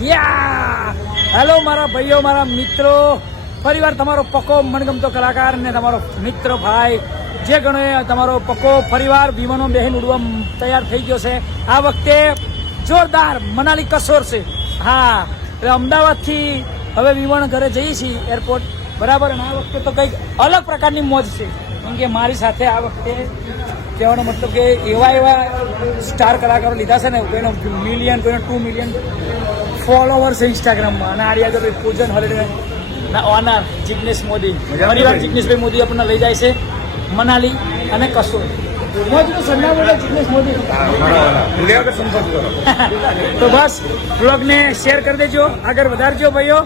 Hello મારા ભાઈઓ, મારા મિત્રો, ફરીવાર તમારો પક્કો મનગમતો કલાકાર ને તમારો મિત્ર ભાઈ જે ગણો તમારો પક્કો ફરીવાર વિમાનો બેહીને ઉડવા તૈયાર થઈ ગયો છે. આ વખતે જોરદાર મનાલી કસોર છે. હા, એટલે અમદાવાદથી હવે વિમાન ઘરે જઈએ છીએ એરપોર્ટ, બરાબર. અને આ વખતે તો કંઈક અલગ પ્રકારની મોજ છે, કેમ કે મારી સાથે આ વખતે કહેવાનો મતલબ કે એવા સ્ટાર કલાકારો લીધા છે ને, કોઈનો મિલિયન, કોઈનો 2 મિલિયન ફોલોવર છે ઇન્સ્ટાગ્રામમાં. અને આર્યા તો પૂજન હોલિડે ના ઓનર જિગ્નેશ મોદી, ફરીવાર જિગ્નેશભાઈ મોદી આપણને લઈ જાય છે મનાલી અને કસોર. મોજનું સરનામું એટલે જિગ્નેશ મોદી. તો બસ બ્લોગને શેર કરી દેજો, આગળ વધારજો ભાઈઓ.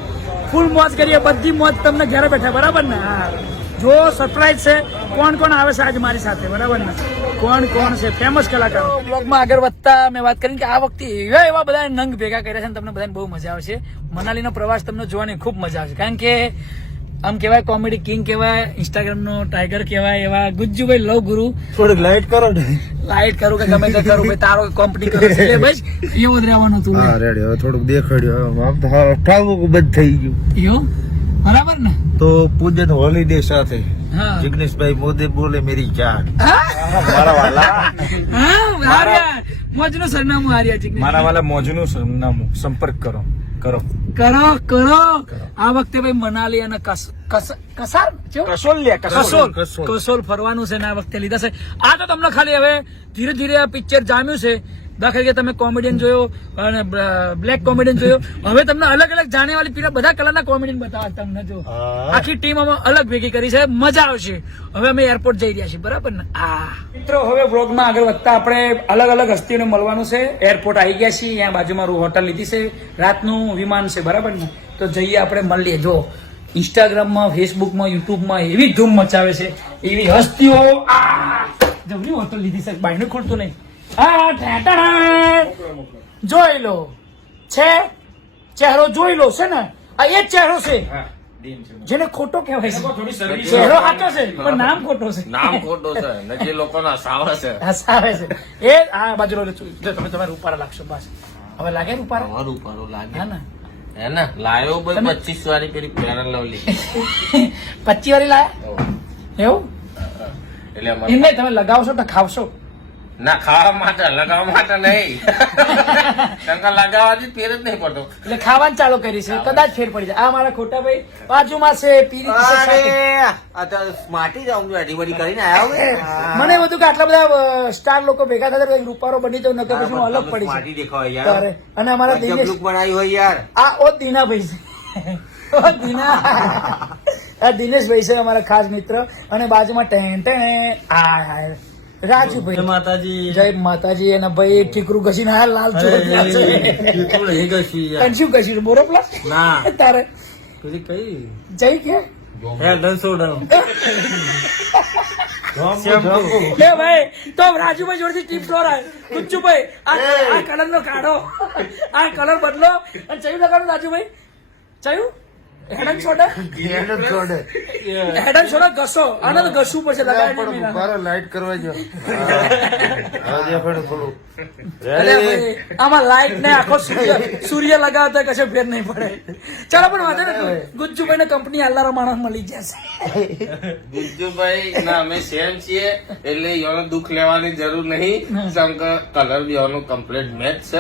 ફૂલ મોજ કરીએ, બધી મોજ તમને ઘરે બેઠા, બરાબર ને? હા, જો સરપ્રાઈઝ છે કોણ કોણ આવે છે આજે મારી સાથે, બરાબર ને? કોણ કોણ છે ફેમસ કલાકારો. બ્લોગમાં આગળ વધતા મેં વાત કરી કે આ વખતે એવા બધા નંગ ભેગા કર્યા છે ને તમને બધાને બહુ મજા આવશે. મનાલીનો પ્રવાસ તમને જોવાની ખૂબ મજા આવશે, કારણ કે આમ કહેવાય કોમેડી કિંગ કહેવાય, ઇન્સ્ટાગ્રામનો ટાઈગર કહેવાય એવા ગુજ્જુભાઈ લવ ગુરુ. થોડીક લાઈટ કરો ને. લાઈટ કરું કે ગમે તે કરું ભાઈ, તારો કોમ્પની કરે છે એટલે બસ એવું જ રહેવાનું હતું. હા રેડી, હવે થોડુંક દેખાડ્યું, આમ તો ઠાવું બંધ થઈ ગયું એવું, બરાબર ને? તો પૂજન હોલિડે સાથે હા, જિગ્નેશભાઈ મોદી બોલે મેરી જાન. મારા વાલા હા, આર્યા મોજનું સરનામું, આર્યા જિગ્નેશ મારા વાલા મોજનું સરનામું સંપર્ક કરો. કરો. આ વખતે ભાઈ મનાલી અને કસોલ ફરવાનું છે ને આ વખતે લીધા છે. આ તો તમને ખાલી હવે ધીરે ધીરે આ પિક્ચર જામ્યું છે. દાખલા કે તમે કોમેડિયન જોયો અને બ્લેક કોમેડિયન જોયો, હવે તમને અલગ અલગ જાણે વાળી પીડા બધા કલરના કોમેડિયન બતાવવા તમને. જો આખી ટીમ અમે અલગ ભેગી કરી છે, મજા આવશે. હવે અમે એરપોર્ટ જઈ રહ્યા છીએ, બરાબર ને? મિત્રો હવે વ્લોગમાં આગળ વધતા આપણે અલગ અલગ હસ્તીઓને મળવાનું છે. એરપોર્ટ આવી ગયા છીએ, અહીંયા બાજુમાં હોટલ લીધી છે, રાતનું વિમાન છે, બરાબર ને? તો જઈએ આપણે મળીએ. જો ઇન્સ્ટાગ્રામમાં, ફેસબુકમાં, યુટ્યુબમાં એવી ધૂમ મચાવે છે એવી હસ્તીઓ. જમણી હોટલ લીધી છે, બાયનું ખુલતું નહીં. જોઈ લો છે, ચહેરો જોઈ લો છે ને, આ એ જ ચહેરો છે જેને ખોટો કહેવાય છે. ચહેરો સાચો છે પણ નામ ખોટો છે. નામ ખોટો છે ને જે લોકોને હસાવે છે. હસાવે છે એ. આ બાજુ તમે રૂપારા લાગશો. બસ હવે લાગે રૂપારા? રૂપારો લાગે હા ને? હે ને? લાયો ભાઈ 25 વાળી પેલી ફેરન લવલી 25 વાળી લાયા એવું? એટલે એમને તમે લગાવશો તો ખાવશો? ના, ખાવા માટે, લગાવવા માટે નહીં. કારણ કે લગાવવાથી ફેર જ નહીં પડતો. એટલે ખાવાનું ચાલુ કરી છે, કદાચ ફેર પડી જાય. આ મારા ખોટા ભાઈ બાજુમાં છે, માટી જાઉં એડીબડી કરીને આવ્યા. મને બધું કે આટલા બધા સ્ટાર લોકો ભેગા થતા રૂપારો બની તો નકર પછી હું અલગ પડી માટી દેખાવ છે. યાર. અને અમારા દિનેશ બનાવી હોય યાર. આ ઓ દીના ભાઈ છે. ઓ દીના, આ દિનેશભાઈ છે અમારા ખાસ મિત્ર. અને બાજુમાં રાજુભાઈ. જય માતાજી. જય માતાજી. અને ભાઈ ઠીકરું ઘસીને આ લાલ કંસ્યું ઘસી બોરો પ્લસ ના તારે કઈ જય કે ભાઈ તો રાજુભાઈ જોડેથી ટીપ દોરાય. ગુચ્ચુભાઈ આ કલર નો કાઢો, આ કલર બદલો. અને ચયું લગાડો રાજુભાઈ, ચયું હેડન સોડા ઘસો. આને તો ઘસવું પડશે. લાઈટ કરવા જો આમાં લાઈટ ને આખો સૂર્ય લગાવતા કશે ફેર નહીં પડે. ચાલો પણ વાંધો ને, ગુજ્જુભાઈ ને કંપની આલ્લારો માણસ મળી જશે. ગુજ્જુભાઈ ના અમે સેમ છીએ એટલે એનો દુઃખ લેવાની જરૂર નહીં. કલર બી એનો કમ્પ્લીટ મેચ છે.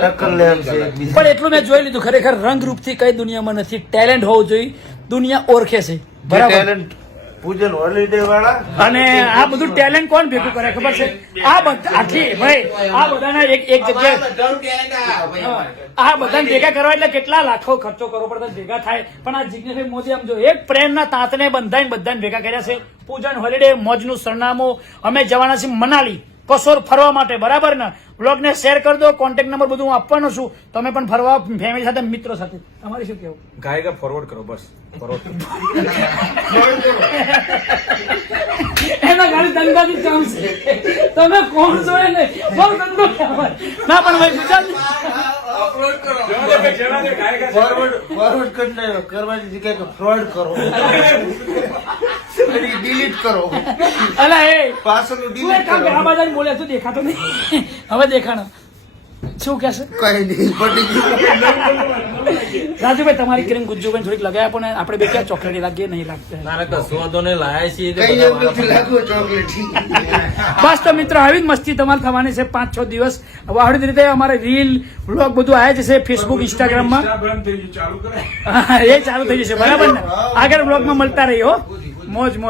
પણ એટલું મેં જોઈ લીધું, ખરેખર રંગરૂપ થી કઈ દુનિયામાં નથી. ટેલેન્ટ હોવું જોઈએ, દુનિયા ઓળખે છે, બરાબર? પૂજન હોલિડે વાળા. અને આ બધું ટેલેન્ટ કોણ ભેગું કરે ખબર છે? આ બધા આખી ભાઈ આ બધાના એક જગ્યાએ આ બધાને ભેગા કરવા એટલે કેટલા લાખો ખર્ચો કરવો પડતો ભેગા થાય. પણ આ જિગ્નેશભાઈ મોદી આમ જો એક પ્રેમના તાંતને બધાને ભેગા કર્યા છે. પૂજન હોલિડે મોજનું સરનામું. અમે જવાના છીએ મનાલી કસોર ફરવા માટે, બરાબર ને? બ્લોગને શેર કરી દો, કોન્ટેક્ટ નંબર બધું હું આપવાનો છું. તમે પણ ફરવા ફેમિલી સાથે, મિત્રો સાથે. તમારે શું કેવું? ગાયકા ફોરવર્ડ કરો, બસ ફોરવર્ડ. એના ગાડી ધંધાથી કામ છે. તમે કોણ છો એને બહુ ધંધો કહેવાય. ના પણ ભાઈ ગુજરાતી ફોરવર્ડ કરવાની જગ્યાએ ફ્રોડ કરો, ડિલીટ કરો. અલા એ પાછળનું તું એક ડિલીટ કામ કર, કરો. આ બાજુ બોલે તું દેખાતો નહીં. હવે દેખાણો શું કહેશે? કઈ નહીં, પટી ગયું. રાજુભાઈ તમારી ક્રીમ ગુજ્જુભાઈ થોડીક લગાવ્યા પણ આપણે બે ક્યાં ચોકલેટી લાગીએ નહીં લાગતા ના કશું વાંધો નહીં લાયા છીએ કઈ એમ નથી લાગવું ચોકલેટ બસ તો મિત્રો આવી જ મસ્તી તમારે થવાની છે 5-6 દિવસ હવે આવી રીતે અમારે રીલ વ્લોગ બધું આવ્યા જશે ફેસબુક ઇન્સ્ટાગ્રામમાં એ ચાલુ થઈ જશે બરાબર ને આગળ વ્લોગમાં મળતા રહીએ હો મોજ